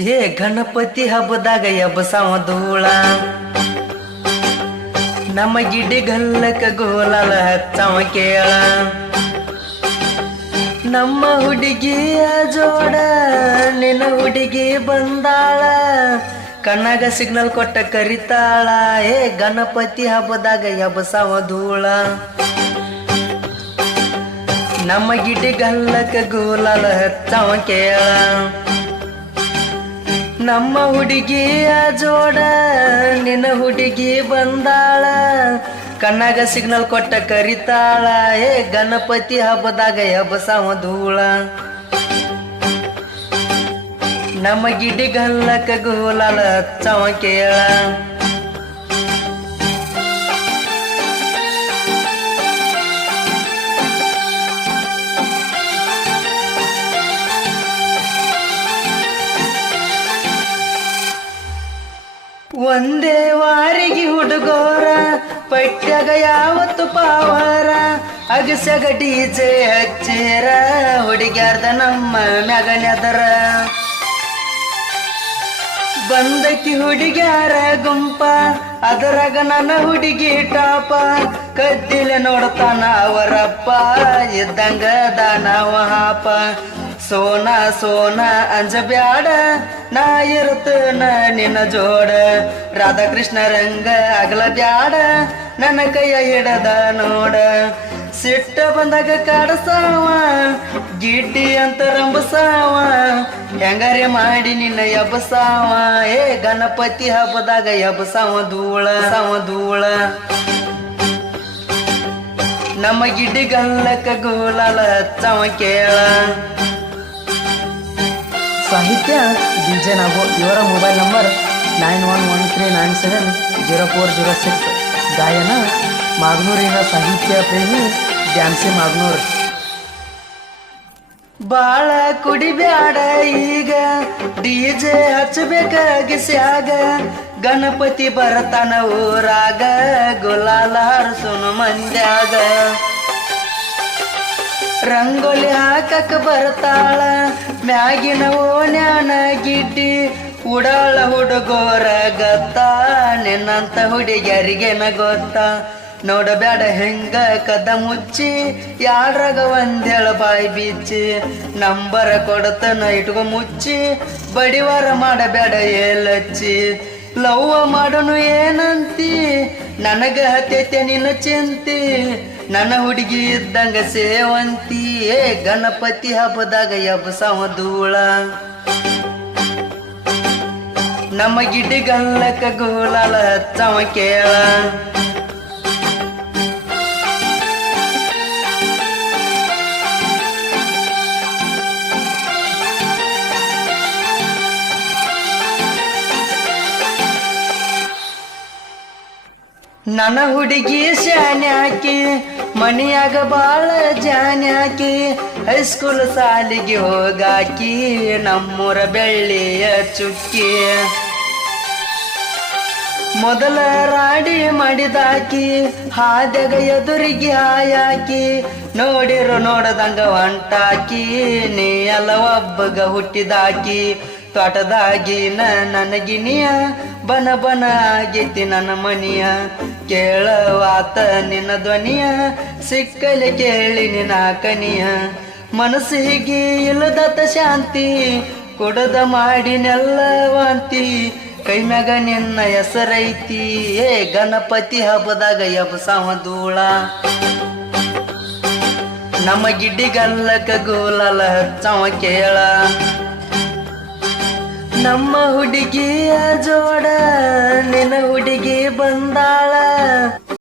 ಏ ಗಣಪತಿ ಹಬ್ಬದಾಗ ಎಬ್ಬಸಾವ ಧೂಳ. ನಮ್ಮ ಗಿಡಿ ಗಲ್ಲಕ ಗೋಲಾಲ ಹಚ್ಚವ ಕೇಳ. ನಮ್ಮ ಹುಡುಗಿಯ ಜೋಡ, ನಿನ್ನ ಹುಡುಗಿ ಬಂದಾಳ. ಕಣ್ಣಾಗ ಸಿಗ್ನಲ್ ಕೊಟ್ಟ ಕರಿತಾಳ. ಏ ಗಣಪತಿ ಹಬ್ಬದಾಗ ಎಬ್ಬಸಾವ ಧೂಳ. ನಮ್ಮ ಗಿಡಿ ಗಲ್ಲಕ ಗೋಲಾಲ ಹಚ್ಚವ ಕೇಳ. ನಮ್ಮ ಹುಡುಗಿಯ ಜೋಡ, ನಿನ್ನ ಹುಡುಗಿ ಬಂದಾಳ. ಕಣ್ಣಾಗ ಸಿಗ್ನಲ್ ಕೊಟ್ಟ ಕರಿತಾಳ. ಏ, ಗಣಪತಿ ಹಬ್ಬದಾಗ ಎಬ್ಬಸಾವ ಧೂಳ. ನಮ್ಮ ಗಿಡಿ ಗಲ್ಲಕ ಗೋಲಾಲ ಹಚ್ಚವ ಕೇಳ. ಒಂದೇ ವಾರಿಗೆ ಹುಡುಗೋರ, ಪಟ್ಯಾಗ ಯಾವತ್ತು ಪಾವರ. ಅಗಸಗ ಡಿಜೆ ಹಚ್ಚೇರ, ಹುಡುಗ್ಯಾರ್ದ ನಮ್ಮ ಮಗನೆದರ ಬಂದೈತಿ ಹುಡುಗ್ಯಾರ ಗುಂಪ, ಅದರಾಗ ನನ್ನ ಹುಡುಗಿ ಟಾಪ. ಕದ್ದಿಲೆ ನೋಡ್ತಾನ ಅವರಪ್ಪ, ಇದ್ದಂಗ ದಾನವ ಹಾಪ. ಸೋನ ಸೋನ ಅಂಜಬ್ಯಾಡ, ನಾ ಇರುತ್ತನ ನಿನ್ನ ಜೋಡ. ರಾಧಾಕೃಷ್ಣ ರಂಗ ಅಗಲ ಬ್ಯಾಡ, ನನ್ನ ಕೈಯ ಹಿಡದ ನೋಡ. ಸಿಟ್ಟ ಬಂದಾಗ ಕಾಡಸಾವ, ಗಿಡ್ಡಿ ಅಂತ ರಂಬಸಾವ. ಹೆಂಗಾರೆ ಮಾಡಿ ನಿನ್ನ ಎಬ್ಬಸಾವ? ಏ, ಗಣಪತಿ ಹಬ್ಬದಾಗ ಎಬ್ಬಸಾವ ಧೂಳ, ಸಾವ ಧೂಳ. ನಮ್ಮ ಗಿಡ್ಡಿ ಗಲ್ಲಕ ಗೋಲಾಲ ಚವ ಕೇಳ. ಸಾಹಿತ್ಯ ಡಿಜೆ ನಾಗೋ ಇವರ mobile number nine one one three nine seven zero four zero six. ಗಾಯನ ಮಾಗ್ನೂರಿನ ಸಾಹಿತ್ಯ ಪ್ರೇಮಿ ಡ್ಯಾನ್ಸಿ ಮಾಗ್ನೂರ್. ಬಾಳ ಕುಡಿಬ್ಯಾಡ ಈಗ ಡಿಜೆ ಹಚ್ಚಬೇಕಾಗಿ ಸ್ಯಾಗ. ಗಣಪತಿ ಬರತನ ಊರಾಗ ಗುಲಾಲ ಹರಸುನು ಮಂದ್ಯಾಗ. ರಂಗೋಲಿ ಹಾಕಕ್ಕೆ ಬರ್ತಾಳ, ಮ್ಯಾಗಿನ ಓನ್ಯಾನ ಗಿಡ್ಡಿ, ಉಡಾಳ ಹುಡುಗೋರ ಗತ್ತ, ನಿನ್ನಂತ ಹುಡುಗಿಯರಿಗೆನ ಗೊತ್ತಾ? ನೋಡಬೇಡ ಹೆಂಗ ಕದ ಮುಚ್ಚಿ ಯಾಡ್ರಾಗ ಒಂದೇಳ ಬಾಯಿ ಬಿಚ್ಚಿ, ನಂಬರ ಕೊಡತನ ಇಟ್ಕೊ ಮುಚ್ಚಿ, ಬಡಿವಾರ ಮಾಡಬೇಡ ಏಲಚ್ಚಿ. ಲವ್ವ ಮಾಡೋನು ಏನಂತಿ, ನನಗ ಹತ್ತೈತೆ ನಿನ್ನ ಚಿಂತಿ. ನನ್ನ ಹುಡುಗಿ ಇದ್ದಂಗ ಸೇವಂತಿ ಏ ಗಣಪತಿ ಹಬ್ಬದಾಗ ಎಬ್ಬಸಾವ ಧೂಳ. ನಮ್ಮ ಗಿಡಗಲ್ಲಕ್ಕ ಗಲ್ಲಕ ಗೋಲಾಲ ಹಚ್ಚವ ಕೇಳ. ನನ್ನ ಹುಡುಗಿ ಶಾನ್ಯಾಕಿ, ಮನೆಯಾಗ ಬಾಳ ಜಾನ್ಯಾಕಿ ಹೈಸ್ಕೂಲ್ ಸಾಲಿಗೆ ಹೋಗಾಕಿ, ನಮ್ಮೂರ ಬೆಳ್ಳಿಯ ಚುಕ್ಕಿ. ಮೊದಲ ರಾಡಿ ಮಾಡಿದಾಕಿ, ಹಾದ್ಯಾಗ ಎದುರಿಗೆ ಹಾಯಾಕಿ, ನೋಡಿರು ನೋಡದಂಗ ಹೊಂಟಾಕಿ, ನೀ ಎಲ್ಲ ಒಬ್ಬಗ ಹುಟ್ಟಿದಾಕಿ, ತೋಟದಾಗಿನ ನನಗಿನಿಯ ಬನ ಬನ ಆಗೈತಿ ನನ್ನ ಮನಿಯ ಕೇಳವಾತ ನಿನ್ನ ಧ್ವನಿಯ, ಸಿಕ್ಕಲೆ ಕೇಳಿ ನಿನ್ನ ಕನಿಯ. ಮನಸ್ಸಿಗೆ ಇಲ್ಲದತ್ತ ಶಾಂತಿ ಕೊಡದ ಮಾಡಿನೆಲ್ಲ ವಾಂತಿ ಕೈ ಮ್ಯಾಗ ನಿನ್ನ ಹೆಸರೈತಿ. ಏ ಗಣಪತಿ ಹಬ್ಬದಾಗ ಎಬ್ಸಾವ ಧೂಳ ನಮ್ಮ ಗಿಡ್ಡಿಗಲ್ಲ ಕಗೋಲಲ್ಲ ಗೋಲಾಲ ಹಚ್ಚವ ಕೇಳ. ನಮ್ಮ ಹುಡುಗಿಯ ಜೋಡ ನಿನ್ನ ಹುಡುಗಿ ಬಂದಾಳ.